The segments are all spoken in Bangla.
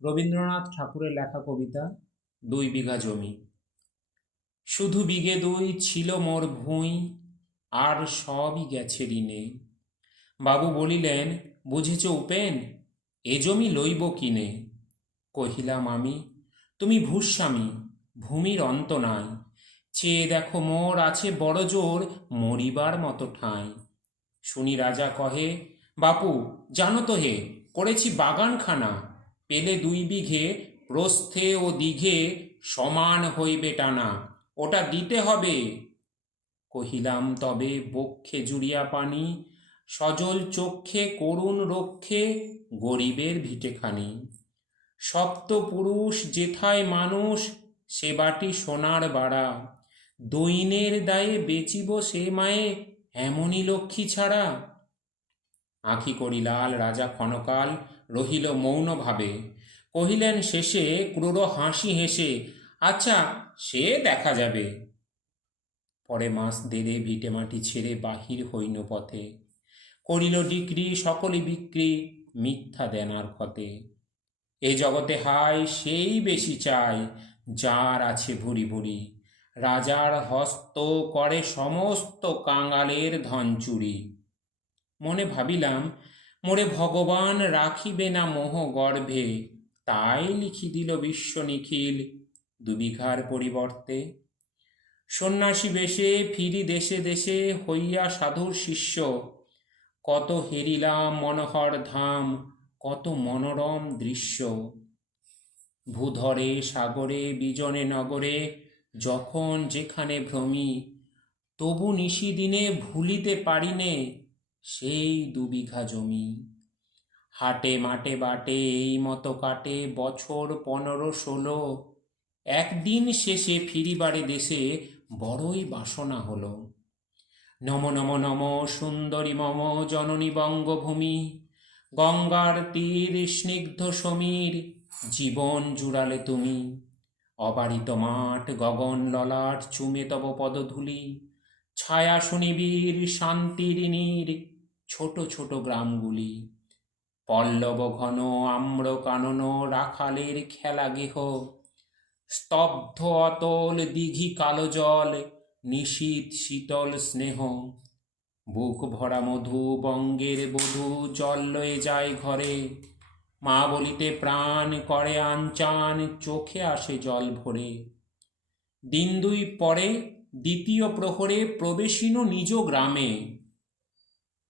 রবীন্দ্রনাথ ঠাকুরের লেখা কবিতা 2 বিঘা জমি। শুধু বিঘে 2 ছিল মোর ভুঁই, আর সবই গেছে ঋণে। বাবু বলিলেন, বুঝেছ উপেন, এ জমি লইব কিনে। কহিলাম আমি, তুমি ভূস্বামী, ভূমির অন্ত নাই। চেয়ে দেখো মোর আছে বড় জোর মরিবার মতো ঠাঁই। শুনি রাজা কহে, বাপু জানো তো হে, করেছি বাগানখানা। পেলে 2 বিঘে, প্রস্থে ও দিঘে সমান হইবে টানা, ওটা দিতে হবে। কহিলাম, তবে বক্ষে জুড়িয়া পানি, সজল চক্ষে করুণ রক্ষে গরিবের ভিটেখানি। সপ্ত পুরুষ যেথায় মানুষ, সে বাটি সোনার বাড়া। দৈনের দায়ে বেচিব সে মায়ে, এমনই লক্ষ্মী ছাড়া। আঁখি করি লাল, রাজা ক্ষণকাল রহিল মৌন ভাবে। কহিলেন শেষে ক্রূর হাসি হেসে, আচ্ছা সে দেখা যাবে। পরে মাস দেড়ে ভিটে মাটি ছেড়ে বাহির হইন পথে। করিল ডিক্রি সকলে বিক্রি, মিথ্যা দেনার ক্ষতে। এ জগতে হায় সেই বেশি চায়, যার আছে ভুরি ভুরি। রাজার হস্ত করে সমস্ত কাঙালের ধন চুরি। মনে ভাবিলাম, মোরে ভগবান রাখিবে না মোহ গর্ভে, তাই লিখি দিল বিশ্ব নিখিল 2 বিঘার পরিবর্তে। সন্ন্যাসী বেশে ফিরি দেশে দেশে, হইয়া সাধুর শিষ্য। কত হেরিলাম মনোহর ধাম, কত মনোরম দৃশ্য। ভূধরে সাগরে বিজনে নগরে, যখন যেখানে ভ্রমি। তবু নিশিদিনে ভুলিতে পারিনে, সেই 2 বিঘা জমি। হাটে মাটে বাটে এই মতো কাটে বছর 15-16। একদিন শেষে ফিরিবারে দেশে বড়ই বাসনা হলো। নম নম নম সুন্দরী মম জননী বঙ্গভূমি। গঙ্গার তীর স্নিগ্ধ সমীর, জীবন জুড়ালে তুমি। অবারিত মাঠ গগন ললাট চুমে তব পদধূলি। ছায়া সুনিবিড় শান্তির নীর, ছোট ছোট গ্রামগুলি। পল্লব ঘন আম্র কানন রাখালের খেলা গেহ। স্তব্ধ অতল দিঘি কালো জল, নিশীথ শীতল স্নেহ। বুক ভরা মধু বঙ্গের বধূ, জল লয়ে যায় ঘরে। মা বলিতে প্রাণ করে আনচান, চোখে আসে জল ভরে। দিন 2 পরে দ্বিতীয় প্রহরে প্রবেশিনু নিজ গ্রামে।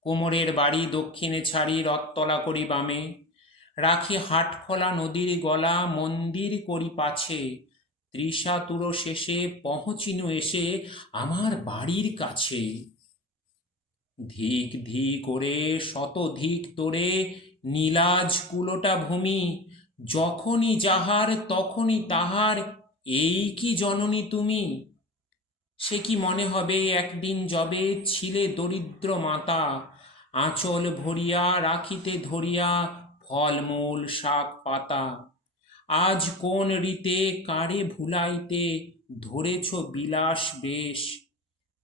কোমরের বাড়ি দক্ষিণে ছাড়ি রথতলা করি বামে। রাখি হাটখোলা নদীর গলা, মন্দির করি পাছে। ত্রিশাতুর শেষে পৌঁছিনু এসে আমার বাড়ির কাছে। ধিক ধি করে শতধিক তোরে, নীলাজ কুলোটা ভূমি। যখনই যাহার তখনই তাহার, এই কি জননী তুমি। সে কি মনে হবে একদিন যবে ছিলে দরিদ্র মাতা। আঁচল ভরিয়া রাখিতে ধরিয়া ফলমূল শাক পাতা। আজ কোন রীতে কারে ভুলাইতে ধরেছ বিলাস বেশ।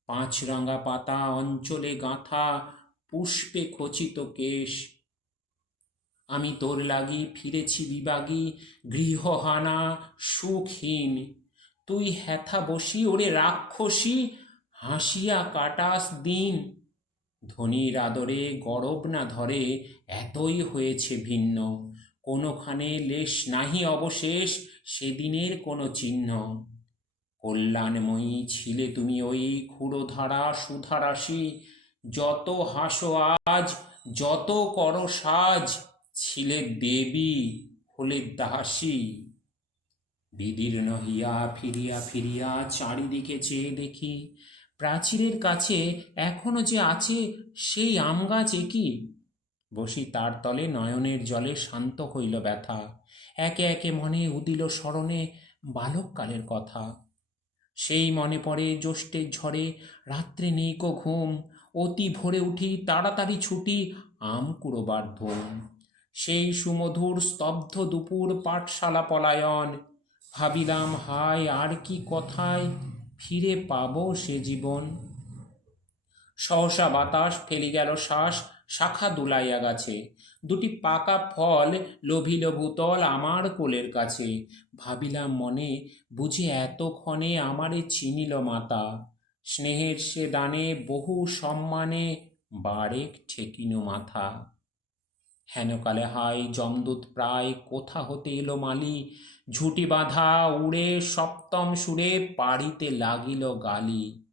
5 রাঙা পাতা অঞ্চলে গাঁথা, পুষ্পে খচিত কেশ। আমি তোর লাগি ফিরেছি বিবাগী, গৃহহানা সুখহীন। তুই হেথা বসি ওরে রাক্ষসী, হাসিয়া কাটাস দিন। ধনীর আদরে গরব না ধরে, এতই হয়েছে ভিন্ন। কোনোখানে লেশ নাহি অবশেষ, সেদিনের কোনো চিহ্ন। কল্যাণময়ী ছিলে তুমি ওই ক্ষুরধারা সুধারাশি। যত হাসো আজ, যত করো সাজ, ছিলে দেবী হলে দাসী। বিদীর্ণ হিয়া ফিরিয়া ফিরিয়া চারিদিকে চেয়ে দেখি, প্রাচীরের কাছে এখনো যে আছে সেই আম গাছ একই। বসি তার তলে নয়নের জলে শান্ত হইল ব্যথা। একে একে মনে উদিল স্মরণে বালককালের কথা। সেই মনে পড়ে জ্যৈষ্ঠের ঝড়ে রাত্রে নেই কো ঘুম। অতি ভোরে উঠি তাড়াতাড়ি ছুটি আম কুড়োবার ধুম। সেই সুমধুর স্তব্ধ দুপুর পাঠশালা পলায়ন। ভাবিলাম হায় আর কি কথায় ফিরে পাবো সে জীবন। সহসা বাতাস ফেলি গেল শ্বাস, শাখা দুলাইয়া গাছে। দুটি পাকা ফল লোভিল ভূতল আমার কোলের কাছে। ভাবিলাম মনে, বুঝি এতক্ষণে আমারে চিনিল মাতা। স্নেহের সে দানে বহু সম্মানে বারেক ঠেকিন মাথা। হেনকালে হাই যমদূত প্রায় কোথা হতে এলো মালি। ঝুঁটি বাঁধা উড়ে সপ্তম সুরে পাড়িতে লাগিল গালি।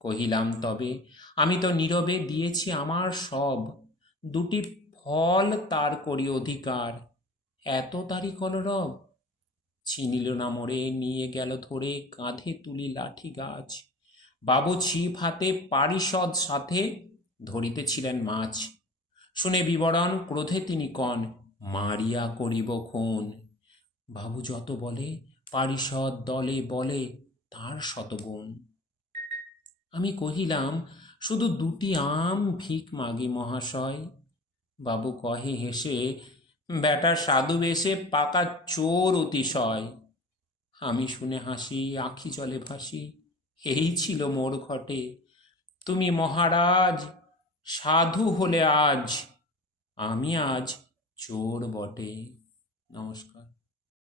কহিলাম তবে, আমি তো নীরবে দিয়েছি আমার সব, দুটি ফল তার করি অধিকার, এত তারি কলরব। চিনিল না মোরে, নিয়ে গেল ধরে কাঁধে তুলি লাঠি গাছ। বাবু ছিপ হাতে পারিষদ সাথে ধরিতেছিলেন মাছ। শুনে বিবরণ ক্রোধে তিনি কন, মারিয়া করিব খুন। বাবু যত বলে পারিষদ দলে বলে তার শতগুণ। আমি কহিলাম, শুধু দুটি আম ভিক মাগি মহাশয়। বাবু কহে হেসে, বেটা সাধু বেশে পাকা চোর অতিশয়। আমি শুনে হাসি, আঁখি জলে ভাসি, এই ছিল মোর ঘটে। তুমি মহারাজ সাধু হলে আজ, আমি আজ চোর বটে। নমস্কার।